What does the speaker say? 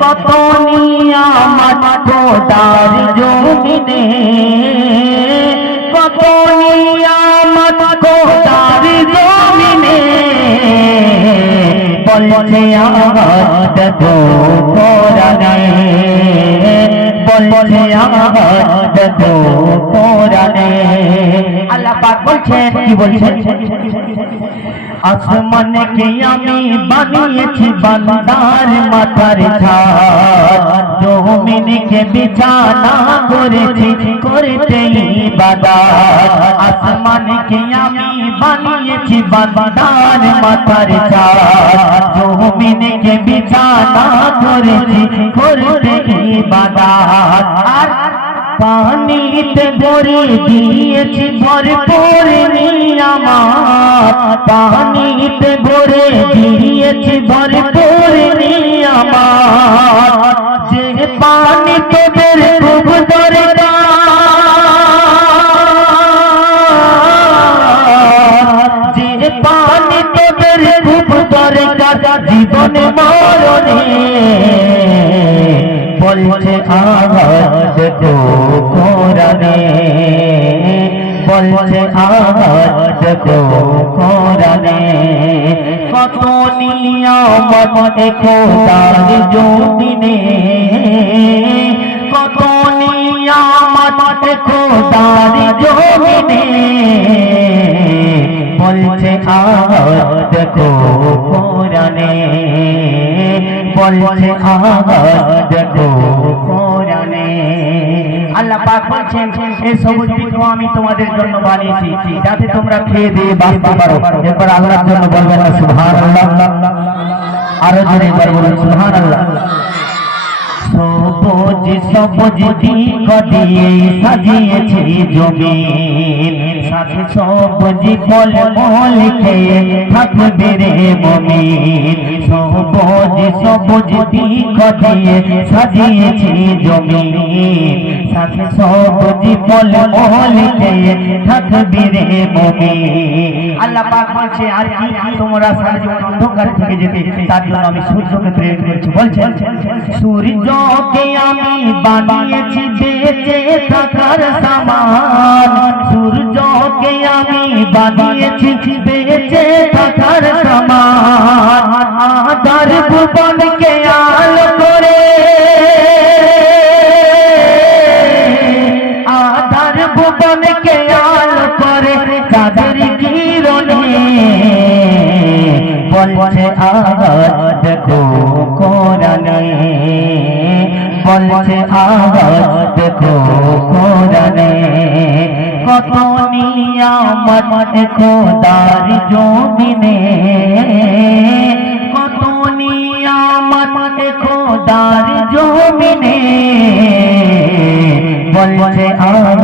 কত নিয়ামত খোদার জমিনে কত নিয়ামত খোদার জমিনে। বলছে আমার দেখো কোরআনে বলছে আজ দেখো কোরআনে আল্লাহ পাক বলছেন, কি বলছেন? আসমানকে আমি বানিয়েছি বান্দার মাথার ছাদ জমিনকে বিছানা করেছি, করতে ইবাদত। আসমানকে আমি বানিয়েছি বান্দার মাথার ছাদ জমিনকে বিছানা করেছি করতে ইবাদত আর পানিতে ভরে দিয়েছি ভরপুর নিয়ামত। পানিতে ভরে দিয়েছি ভরপুর নিয়ামত। যে পানি তোদের খুব দরকার। জীবনে মরণে আওয়াজ গো কোরআনে বলছে আওয়াজ গো কোরআনে কত নিয়ামত খোদার জমিনে। কত নিয়ামত খোদার জমিনে। বলছে আওয়াজ গো কোরআনে বলছে আল্লাহ পাক বলছেন এই সবুজ বৃক্ষ আমি তোমাদের জন্য বানিয়েছি, যাতে তোমরা খেয়ে দিয়ে বাঁচতে পারো। এরপর আল্লাহর জন্য বলবেন না সুবহানাল্লাহ। আরও জোরে বলুন, সুবহানাল্লাহ। সবুজ সবুজ দিক দিয়ে সাজিয়েছি জমিন। সাথে সবুজ ফল মল খেয়ে থাকবে রে মমিন। সবুজ সবুজ দিক দিয়ে সাজিয়েছি জমিন। সাথে সবুজ ফল মল খেয়ে থাকবে রে মমিন। আল্লাহ পাক বলছে, আর কি তোমরা সারা জীবন অন্ধকার থেকে যেতে তার জন্য আমি সূর্যকে প্রেরণ করেছি। বলছেন সূর্যকে আমি বানিয়েছি, বেঁচে থাকার সামান। বানিয়েছি বেঁচে থাকার সামান। আদার ভুবনকে আলো করে। আধার ভুবনকে আলো করে তাদের কিরণে। বলছে আওয়াজ গো কোরআনে। বলছে আওয়াজ গো কোরআনে। কত নিয়ামত খোদার জমিনে। কত নিয়ামত খোদার জমিনে। বলছে আওয়াজ